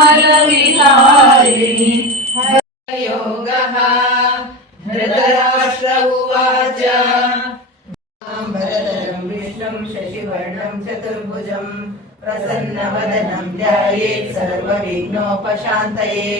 कमलविहारिणि योगः। धृतराष्ट्र उवाच भरतरं विष्णुं शशिवर्णं चतुर्भुजं प्रसन्नवदनं ध्यायेत् सर्वविघ्नोपशान्तये।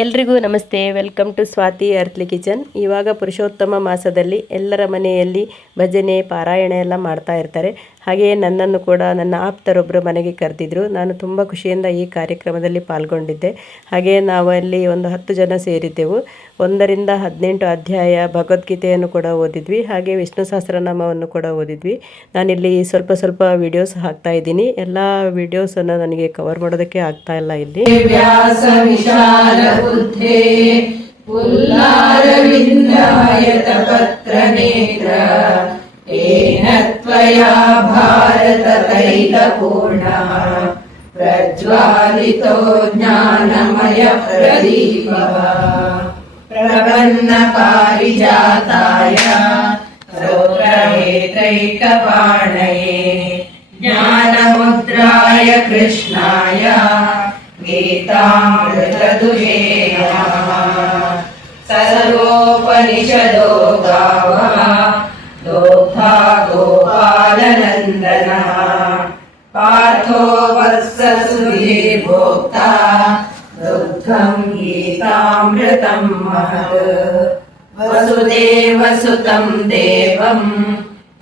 ಎಲ್ರಿಗೂ ನಮಸ್ತೆ. Welcome to Swathi earthly kitchen. ಇವಾಗ ಪುರುಷೋತ್ತಮ ಮಾಸದಲ್ಲಿ ಎಲ್ಲರ ಮನೆಯಲ್ಲಿ ಭಜನೆ ಪಾರಾಯಣ ಎಲ್ಲ ಮಾಡ್ತಾ ಇರ್ತಾರೆ. ಹಾಗೆಯೇ ನನ್ನನ್ನು ಕೂಡ ನನ್ನ ಆಪ್ತರೊಬ್ಬರು ಮನೆಗೆ ಕರೆದಿದ್ರು. ನಾನು ತುಂಬ ಖುಷಿಯಿಂದ ಈ ಕಾರ್ಯಕ್ರಮದಲ್ಲಿ ಪಾಲ್ಗೊಂಡಿದ್ದೆ. ಹಾಗೆಯೇ ನಾವಲ್ಲಿ ಒಂದು 10 ಜನ ಸೇರಿದ್ದೆವು. 1ರಿಂದ 18 ಅಧ್ಯಾಯ ಭಗವದ್ಗೀತೆಯನ್ನು ಕೂಡ ಓದಿದ್ವಿ. ಹಾಗೆ ವಿಷ್ಣು ಸಹಸ್ರನಾಮವನ್ನು ಕೂಡ ಓದಿದ್ವಿ. ನಾನಿಲ್ಲಿ ಸ್ವಲ್ಪ ವಿಡಿಯೋಸ್ ಹಾಕ್ತಾ ಇದ್ದೀನಿ. ಎಲ್ಲ ವಿಡಿಯೋಸನ್ನು ನನಗೆ ಕವರ್ ಮಾಡೋದಕ್ಕೆ ಆಗ್ತಾ ಇಲ್ಲ. ಇಲ್ಲಿ त्वया भारततैलपूर्णः प्रज्वालितो ज्ञानमय प्रदीपः प्रपन्नपारिजाताय स्तोत्रवेत्रैकपाणये ज्ञानमुद्राय कृष्णाय गीतामृतदुहे नमः। सर्वोपनिषदो गावः दोग्धा गोपालनन्दनः पार्थो वत्ससुधीर्भोक्ता दुग्धं गीतामृतं महत्। वसुदेवसुतं देवं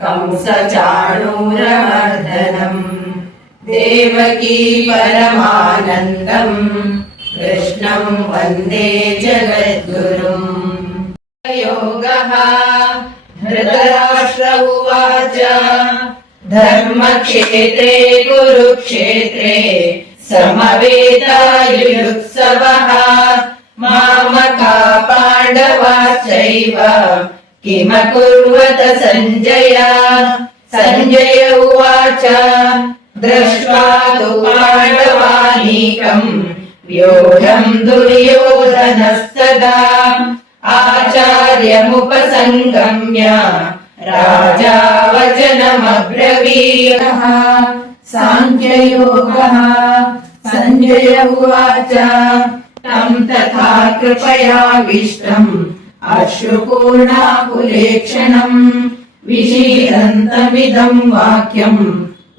कंसचाणूरमर्दनं देवकी परमानन्दं कृष्णं वन्दे जगद्गुरुम्। योगः। धृतराष्ट्र उवाच धर्मक्षेत्रे कुरुक्षेत्रे समवेतायुयुत्सवः मामका पाण्डवाश्चैव किमकुर्वत सञ्जय। सञ्जय उवाच दृष्ट्वा तु पाण्डवानीकम् व्यूढम् दुर्योधनस्तदा आचार्यमुपसङ्गम्य राजा वचनमब्रवीतः। साङ्ख्ययोगः। सञ्जय उवाच तं तथा कृपयाविष्टम् अश्रुपूर्णाकुलेक्षणम् विषीदन्तमिदम् वाक्यम्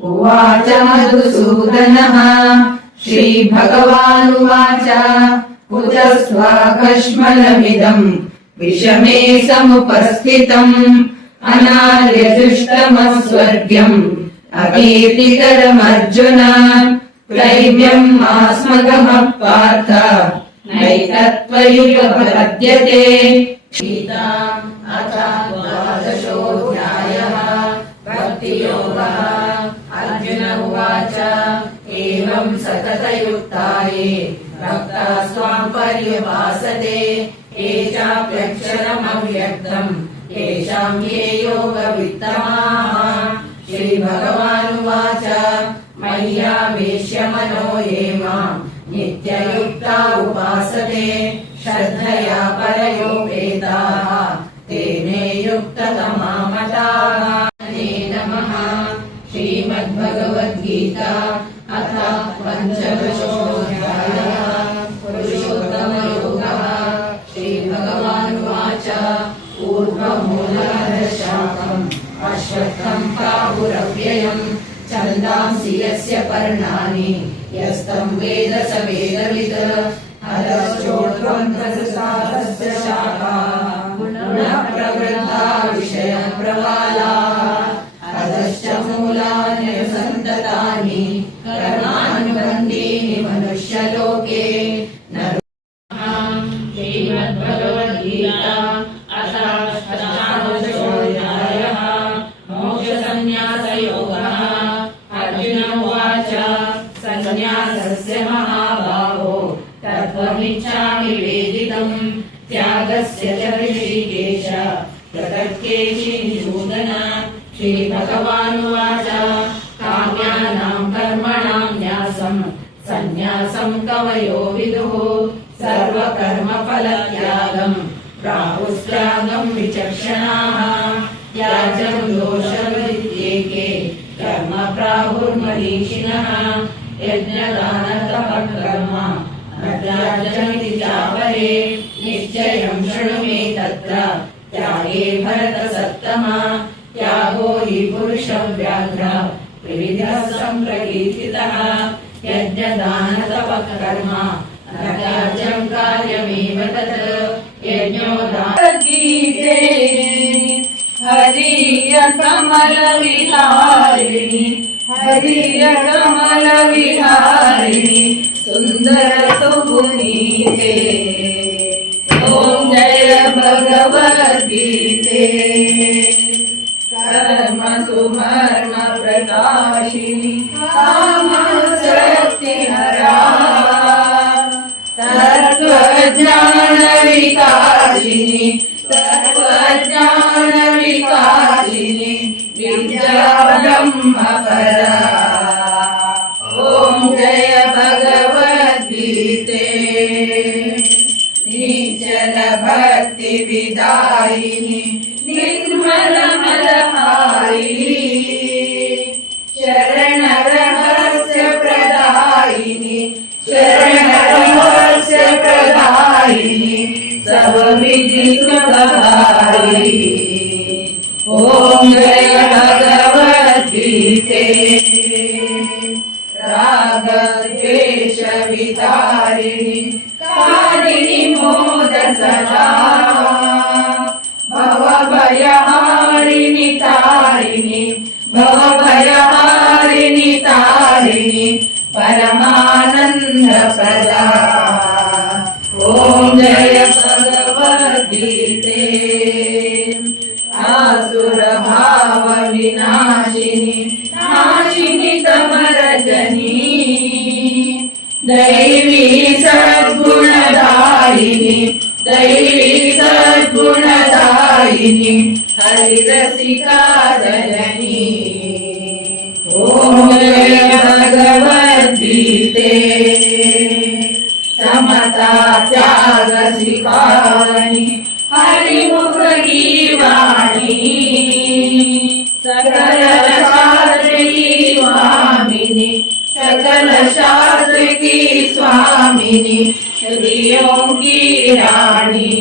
उवाच मधुसूदनः। श्रीभगवानुवाच कुतस्त्वाकश्मलमिदम् विषमे समुपस्थितम् अनार्यजुष्टमस्वर्ग्यम् अकीर्तिकरमर्जुन। क्लैब्यम् आस्मगमः पार्थ नैतत्त्वयुपपद्यते। गीता अथ 12:ोऽध्यायः भक्तियोगः। अर्जुन उवाच एवं सततयुक्ताये भक्ता स्वां पर्यवासते ये चाप्यक्षरमव्यक्तम् येषां ये योगवित्तमाः। श्रीभगवानुवाच मय्यावेश्य मनो ये माम् नित्ययुक्ता उपासते श्रद्धया परयोपेताः ते मे युक्ततमा मताः। नमः। श्रीमद्भगवद्गीता अथ 5:1 पुरुषोत्तमयोगः। श्रीभगवानुवाच ऊर्ध्वमूलमधःशाखम् अश्वत्थम् प्राहुरव्ययम् छन्दांसि यस्य पर्णानि यस्तं वेद स वेदवित्। अधश्चोर्ध्वम् शाखाः गुणः प्रवृद्धा विषयप्रवालाः अधश्च मूलानि सन्ततानि कर्मानुबन्धीनि मनुष्यलोके। श्रीमद्भगवद्गीता अथ 18:अध्यायः मोक्षसंन्यासयोगः। अर्जुन उवाच संन्यासस्य महाबाहो तत्त्वमिच्छामि वेदितम् त्यागस्य च ऋषिकेश प्रतक्केशिनिषूदन। श्रीभगवानुवाच काम्यानां कर्मणां न्यासम् सन्न्यासं कवयो विदुः सर्वकर्मफलत्यागम् प्राहुस्त्यागम् विचक्षणाः। त्याजं दोषविद्येके कर्म प्राहुर्मनीषिणः यज्ञदानतपःकर्म न त्याज्यमिति चापरे निश्चयं शृणु मे तत्र त्यागे भरतसत्तमा त्यागो हि पुरुषव्याघ्र त्रिविधः सम्प्रकीर्तितः यज्ञदानतपःकर्म न त्याज्यं कार्यमेव तत् यज्ञो गीते हरिय कमल विहारिणी हरिय कमल विहारिणी सुंदर सुपुनीते ओम जय भगवद्गीते कर्म सुमर्म प्रकाशिनी काम शक्ति हरा तत्वज्ञान विकासिनी तत्वज्ञान विकासिनी विद्या ब्रह्म परा ओम जय भगवद्गीते निश्चल भक्ति विदायिनी निर्मल मलहारिणी शरण रहस्य प्रदायिनी शरण रहस्य प्रदायिनी सब विधि सुखहारी ओम जय भगवद्गीते राग द्वेष विदारिणी कारिणी मोद सदा भव भयहारिणी तारिणी भव भयहारिणी तारिणी परमानंद प्रदा ओम जय भगवद्गीते आसुर भाव विनाशिनी नाशिनी तमरजनी दैवी सद्गुणदायिनी दैवी सद्गुणदायिनी हरिरसिका जननी ओम जय भगवद्गीते समता त्याग शिखामणि हरिमुख की वाणी सकल शास्त्र की स्वामिनी सकल शास्त्र की स्वामिनी हरिओं की रानी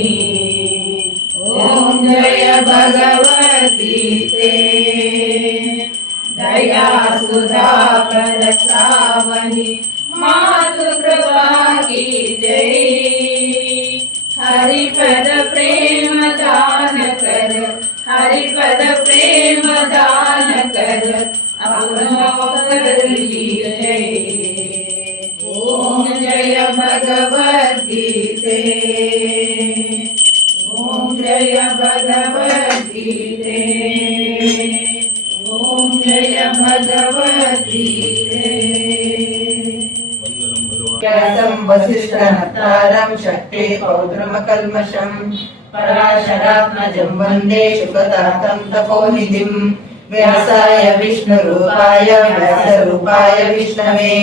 ओम जय भगवद्गीते दया सुधा कर श्रावणी मातु कृपा की जय हरिपद प्रेम दान कर हरिपद प्रेम दान कर अपनो कर ली जय ओम जय भगवद्गीते ओम जय भगवद्गीते ओम जय भगवद्गीते व्यासं वसिष्ठनप्तारं शक्ते पौत्रमकल्मषं पराशरात्मजं वन्दे शुकतातं तपोनिधिं व्यासाय विष्णुरूपाय व्यासरूपाय विष्णवे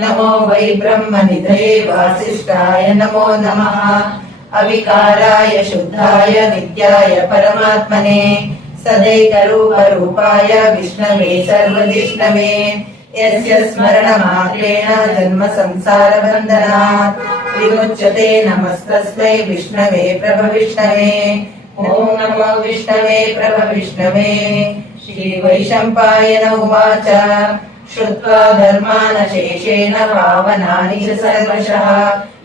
नमो वै ब्रह्मनिधये वासिष्ठाय नमो नमः अविकाराय शुद्धाय नित्याय परमात्मने सदैकरूपरूपाय विष्णवे सर्वजिष्णवे यस्य स्मरणमात्रेण जन्म संसारबन्धनात् विमुच्यते नमस्तस्मै विष्णवे प्रभविष्णवे ॐ नमो विष्णवे प्रभविष्णवे श्रीवैशम्पायन उवाच श्रुत्वा धर्मानशेषेण पावनानि च सर्वशः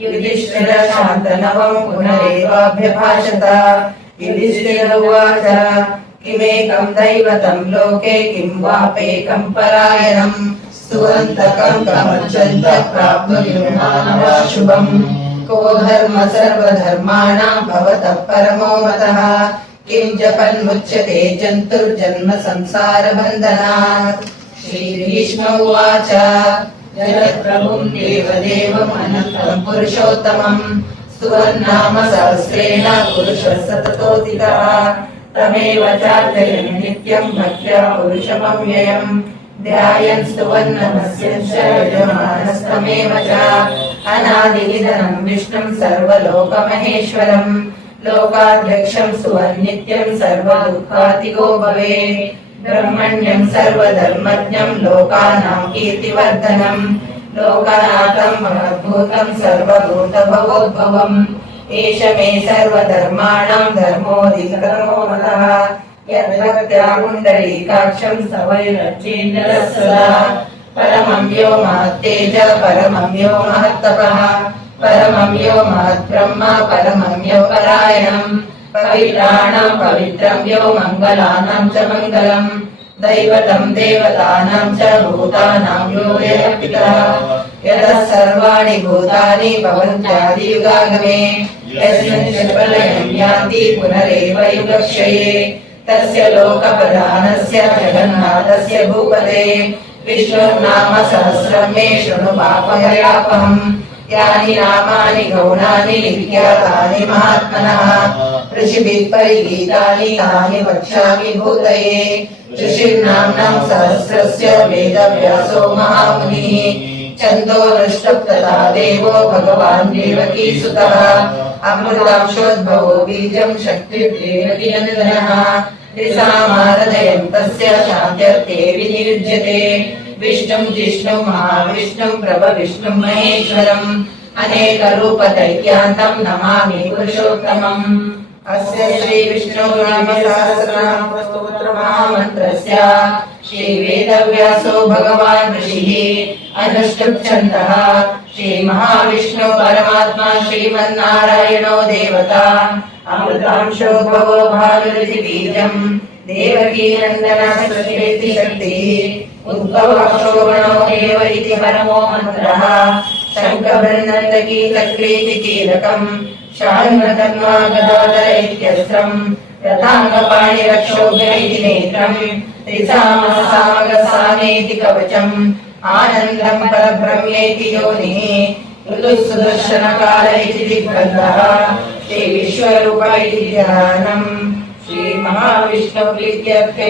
युधिष्ठिरशान्तनवं पुनरेवाभ्यभाषत युधिष्ठिर उवाच किमेकं दैवतं लोके किं वापेकं परायणं सुवन्तकं कमर्चन्तः प्राप्नुर्मानवा शुभम् को धर्म सर्वधर्माणां भवतः परमो मतः किं जपन्मुच्यते जन्तुर्जन्म संसारबन्धनात् श्रीभीष्म उवाच जगत्प्रभुं देवदेवम् अनन्तं पुरुषोत्तमं सुवर्नाम सहस्रेण पुरुषः सततोदितः तमेव चार्चयन् नित्यं भक्त्या पुरुषमव्ययम् ध्यायन् स्तुवन्नमस्यञ्च यजमानस्तमेव च अनादिनिधनं विष्णुं सर्वलोकमहेश्वरम् लोकाध्यक्षं सुवन्नित्यं सर्वदुःखातिगो भवेत् ब्रह्मण्यं सर्वधर्मज्ञं लोकानां कीर्तिवर्धनम् लोकनाथं महद्भूतं सर्वभूतभवोद्भवम् एष मे सर्वधर्माणां धर्मोऽधिकतमो मतः यद्भक्त्या पुण्डरीकाक्षं स्तवैरचेन्द्रः सदा परमं यो महत्तेज परमं यो महत्तपः परमं यो महद्ब्रह्म परमं यो परायणम् पवित्राणां पवित्रं यो मङ्गलानां च मङ्गलम् दैवतं देवतानां च भूतानां यो यः पितः यतः सर्वाणि भूतानि भवन्त्यादियुगागमे यस्मिन् च प्रलयं यान्ति पुनरेव युगक्षये तस्य लोकप्रधानस्य जगन्नाथस्य भूपते विष्णुर्नाम सहस्रं मे शृणु पापभयापहम् यानि नामानि गौणानि विख्यातानि महात्मनः ऋषिभिः परिगीतानि तानि वक्ष्यामि भूतये ऋषिर्नाम्नां सहस्रस्य वेदव्यासो महामुनिः छन्दोरुष्टप्तथा देवो भगवान् देवकीसुतः अमृतांशोद्भवो बीजं शक्तिर्देवकीनन्दनः त्रिसामारदयं तस्य शान्त्यर्थे विनियुज्यते विष्णुं जिष्णुं महाविष्णुं प्रभविष्णुं महेश्वरम् अनेकरूपदैत्यान्तं नमामि पुरुषोत्तमम् अस्य श्रीविष्णुनामसहस्रनामस्तोत्रमहामन्त्रस्य श्रीवेदव्यासो भगवान् ऋषिः अनुष्टुप्छन्दः श्रीमहाविष्णु परमात्मा श्रीमन्नारायणो देवता अमृतांशोद्भवो भानुरिति बीजम् देवकीनन्दन सृष्टेति शक्तिः उद्भवशोभनो देव इति परमो मन्त्रः शङ्खबृन्नन्दकी चक्रेति कीलकम् शार्ङ्गतन्वा गदाधर इत्यस्त्रम् रथाङ्गपाणिरक्षोभ्य इति नेत्रम् त्रिसामसामगसानेति कवचम् आनन्दम् परब्रह्मेति योनिः ऋतुः सुदर्शनकाल इति दिग्बन्धः श्रीविश्वरूप इति ध्यानम् श्रीमहाविष्णुप्रीत्यर्थे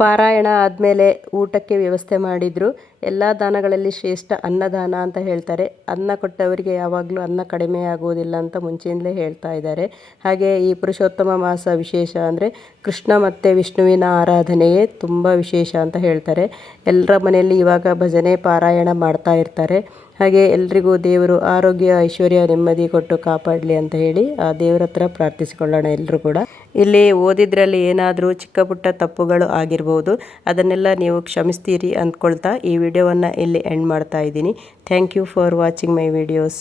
ಪಾರಾಯಣ ಆದಮೇಲೆ ಊಟಕ್ಕೆ ವ್ಯವಸ್ಥೆ ಮಾಡಿದರು. ಎಲ್ಲ ದಾನಗಳಲ್ಲಿ ಶ್ರೇಷ್ಠ ಅನ್ನದಾನ ಅಂತ ಹೇಳ್ತಾರೆ. ಅನ್ನ ಕೊಟ್ಟವರಿಗೆ ಯಾವಾಗಲೂ ಅನ್ನ ಕಡಿಮೆ ಆಗುವುದಿಲ್ಲ ಅಂತ ಮುಂಚೆಯಿಂದಲೇ ಹೇಳ್ತಾ ಇದ್ದಾರೆ. ಹಾಗೆ ಈ ಪುರುಷೋತ್ತಮ ಮಾಸ ವಿಶೇಷ ಅಂದರೆ ಕೃಷ್ಣ ಮತ್ತು ವಿಷ್ಣುವಿನ ಆರಾಧನೆಯೇ ತುಂಬ ವಿಶೇಷ ಅಂತ ಹೇಳ್ತಾರೆ. ಎಲ್ಲರ ಮನೆಯಲ್ಲಿ ಇವಾಗ ಭಜನೆ ಪಾರಾಯಣ ಮಾಡ್ತಾ ಇರ್ತಾರೆ. ಹಾಗೆ ಎಲ್ರಿಗೂ ದೇವರು ಆರೋಗ್ಯ ಐಶ್ವರ್ಯ ನೆಮ್ಮದಿ ಕೊಟ್ಟು ಕಾಪಾಡಲಿ ಅಂತ ಹೇಳಿ ಆ ದೇವರ ಹತ್ರ ಪ್ರಾರ್ಥಿಸಿಕೊಳ್ಳೋಣ ಎಲ್ಲರೂ ಕೂಡ. ಇಲ್ಲಿ ಓದಿದ್ರಲ್ಲಿ ಏನಾದರೂ ಚಿಕ್ಕ ಪುಟ್ಟ ತಪ್ಪುಗಳು ಆಗಿರ್ಬೋದು, ಅದನ್ನೆಲ್ಲ ನೀವು ಕ್ಷಮಿಸ್ತೀರಿ ಅಂದ್ಕೊಳ್ತಾ ಈ ವಿಡಿಯೋವನ್ನು ಇಲ್ಲಿ ಎಂಡ್ ಮಾಡ್ತಾ ಇದ್ದೀನಿ. Thank you for watching my videos.